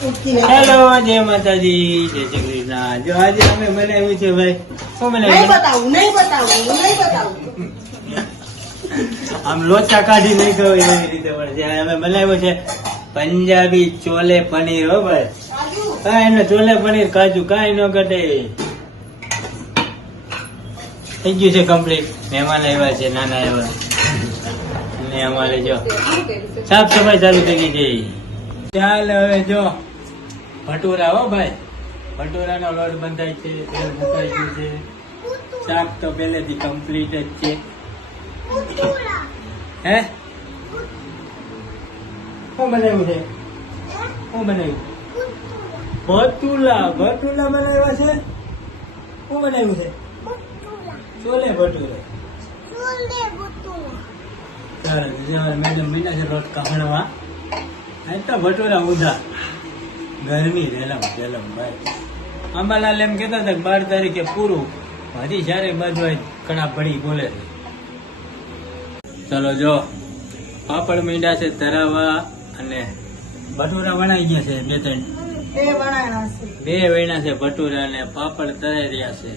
Hello, જય માતાજી, જય શ્રી કૃષ્ણ. જો આજે અમે બનાવ્યું છે ભાઈ. શું બનાવ્યું? નહીં બતાવું. આમ લોચા કાઢી નહીં ગયો એવી રીતે પણ છે. અમે બનાવ્યું છે પંજાબી ચોલે પનીર. હો ભાઈ, કાંઈ ને ચોલે પનીર કાજુ કાંઈ ન ઘટે. થઈ ગયું છે કમ્પ્લીટ. મહેમાન આવ્યા છે, નાના એવા. અને અમારે જો સાફ સફાઈ ચાલુ થઈ ગઈ છે. ચાલ હવે જો ભટુરા. હો ભાઈ, ભટુરાનો લોટ બંધાય છે, તેલ મુકાઈ ગયું છે. શાક તો પહેલેથી કમ્પ્લીટ જ છે. હે, શું બનાવ્યું છે? શું બનાવ્યું? ભટુલા બનાવ્યા છે. શું બનાવ્યું છે? ચોલે ભટુરા. મેડમ મીના છે લોટ કાઢવા. તો ભટુરા ઉધા ગરમી રેલમ ભાઈ. અંબાલાલ એમ કેતા હતા 12 તારીખે પૂરું. હજી જ્યારે બાજુ કણા ભડી બોલે છે. ચલો જો પાપડ મીંડા છે ધરાવા અને ભટુરા વણાઈ ગયા છે. 2 વણ્યા છે ભટુરા અને પાપડ તરાઈ રહ્યા છે.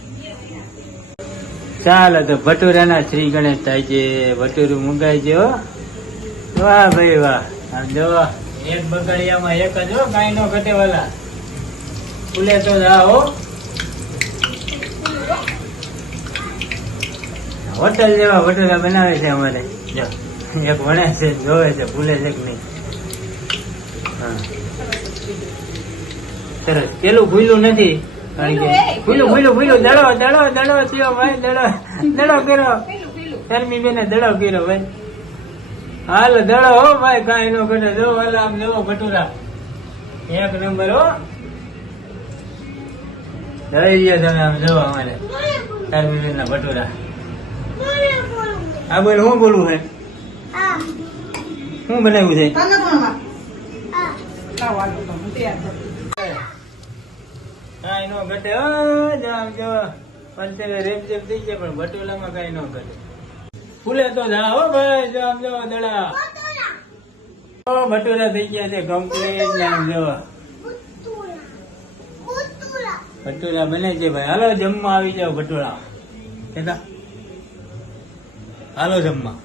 ચાલો તો ભટુરાના શ્રી ગણેશ થાય છે. ભટુરું મુગાઈ છે. વાહ ભાઈ વાહ. આમ જો એક બગાડિયામાં એક જ. હો, કાંઈ નો ઘટે વાલા. ફૂલે તો જાઓ. હોટલ જેવા ભટુરા બનાવે છે અમારે. જો એક વણે છે, જોવે છે ફૂલે છે કે નહીં. હા, સરસ. પેલું ભૂલું નથી. ભૂલું દડો થયો ભાઈ. દડો કર્યો. શર્મી બેને દડો કર્યો ભાઈ. હાલ દડો. હો ભાઈ, કાંઈ નો ઘટે. જો વાલા આમ જવો ભટુરા એક નંબર. હો, દઈ ગયા તમે આમ જવો અમારે શર્મી બેન ના ભટુરા. હા બોલ, શું બોલવું છે? શું બનાવ્યું છે? કાંઈ નો ઘટે. આમ જો પંચે રેપ જેપ થઈ જાય પણ ભટુલામાં કાંઈ નો ઘટે. ફૂલે તો જા. હો ભાઈ, જો આમ જો દડા. ભટુરા થઈ ગયા છે કમ્પ્લીટ. આમ જો ભટુરા બને છે ભાઈ. હાલો જમવા આવી જાવ ભટુરા. હાલો જમવા.